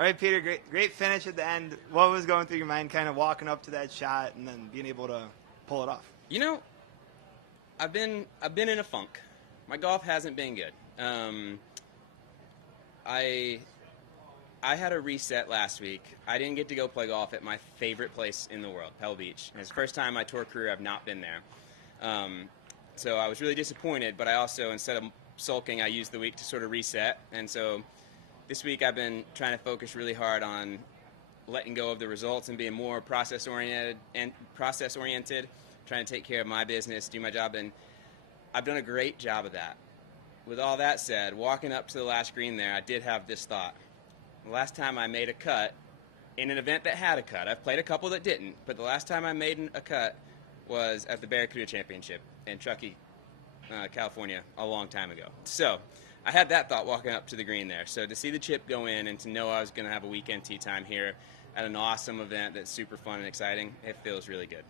All right, Peter, great finish at the end. What was going through your mind kind of walking up to that shot and then being able to pull it off? You know, I've been in a funk. My golf hasn't been good. I had a reset last week. I didn't get to go play golf at my favorite place in the world, Pebble Beach. It's the first time in my tour career I've not been there. So I was really disappointed, but I also, instead of sulking, I used the week to sort of reset. And so this week I've been trying to focus really hard on letting go of the results and being more process-oriented, trying to take care of my business, do my job, and I've done a great job of that. With all that said, walking up to the last green there, I did have this thought. The last time I made a cut in an event that had a cut, I've played a couple that didn't, but the last time I made a cut was at the Barracuda Championship in Truckee, California, a long time ago. So I had that thought walking up to the green there. So to see the chip go in and to know I was going to have a weekend tee time here at an awesome event that's super fun and exciting, it feels really good.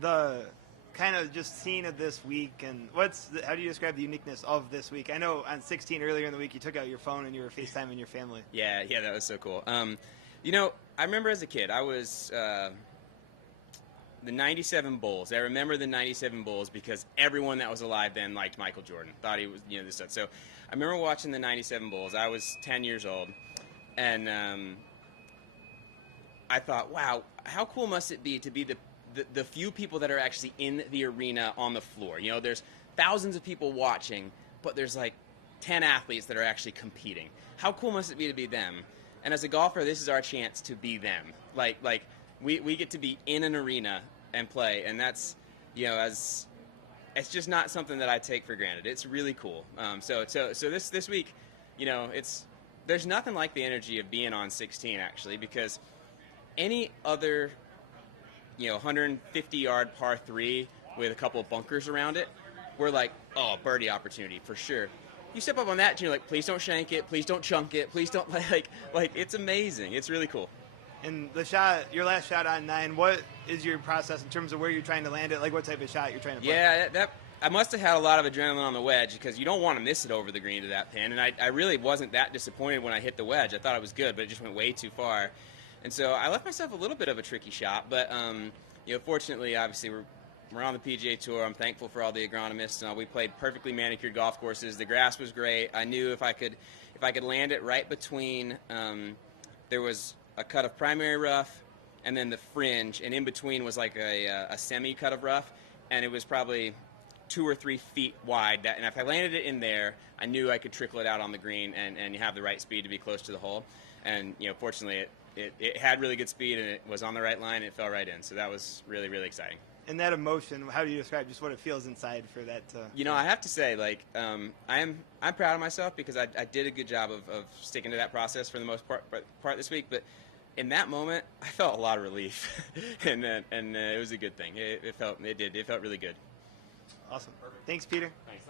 The kind of just scene of this week, and how do you describe the uniqueness of this week? I know on 16 earlier in the week you took out your phone and you were FaceTiming your family. Yeah, that was so cool. You know, I remember as a kid, I was the 97 Bulls. I remember the 97 Bulls because everyone that was alive then liked Michael Jordan, thought he was, this stuff. So I remember watching the 97 Bulls. I was 10 years old, and I thought, wow, how cool must it be to be the few people that are actually in the arena on the floor. There's thousands of people watching, but there's like 10 athletes that are actually competing. How cool must it be to be them? And as a golfer, this is our chance to be them. Like we get to be in an arena and play, and that's, it's just not something that I take for granted. It's really cool. So this week, there's nothing like the energy of being on 16 actually, because any other 150-yard par 3 with a couple of bunkers around it, we're like, oh, birdie opportunity for sure. You step up on that and you're like, please don't shank it, please don't chunk it, please don't, like it's amazing. It's really cool. And the shot, your last shot on 9, what is your process in terms of where you're trying to land it? Like what type of shot you're trying to play? Yeah, I must have had a lot of adrenaline on the wedge because you don't want to miss it over the green to that pin. And I really wasn't that disappointed when I hit the wedge. I thought it was good, but it just went way too far. And so I left myself a little bit of a tricky shot, but fortunately, obviously, we're on the PGA Tour. I'm thankful for all the agronomists. We played perfectly manicured golf courses. The grass was great. I knew if I could land it right between, there was a cut of primary rough, and then the fringe, and in between was like a semi cut of rough, and it was probably 2 or 3 feet wide. And if I landed it in there, I knew I could trickle it out on the green and have the right speed to be close to the hole. And fortunately, it had really good speed, and it was on the right line, and it fell right in. So that was really, really exciting. And that emotion, how do you describe just what it feels inside for that to... I have to say, I'm proud of myself because I did a good job of sticking to that process for the most part this week. But in that moment, I felt a lot of relief, and it was a good thing. It felt really good. Awesome. Thanks, Peter. Thanks.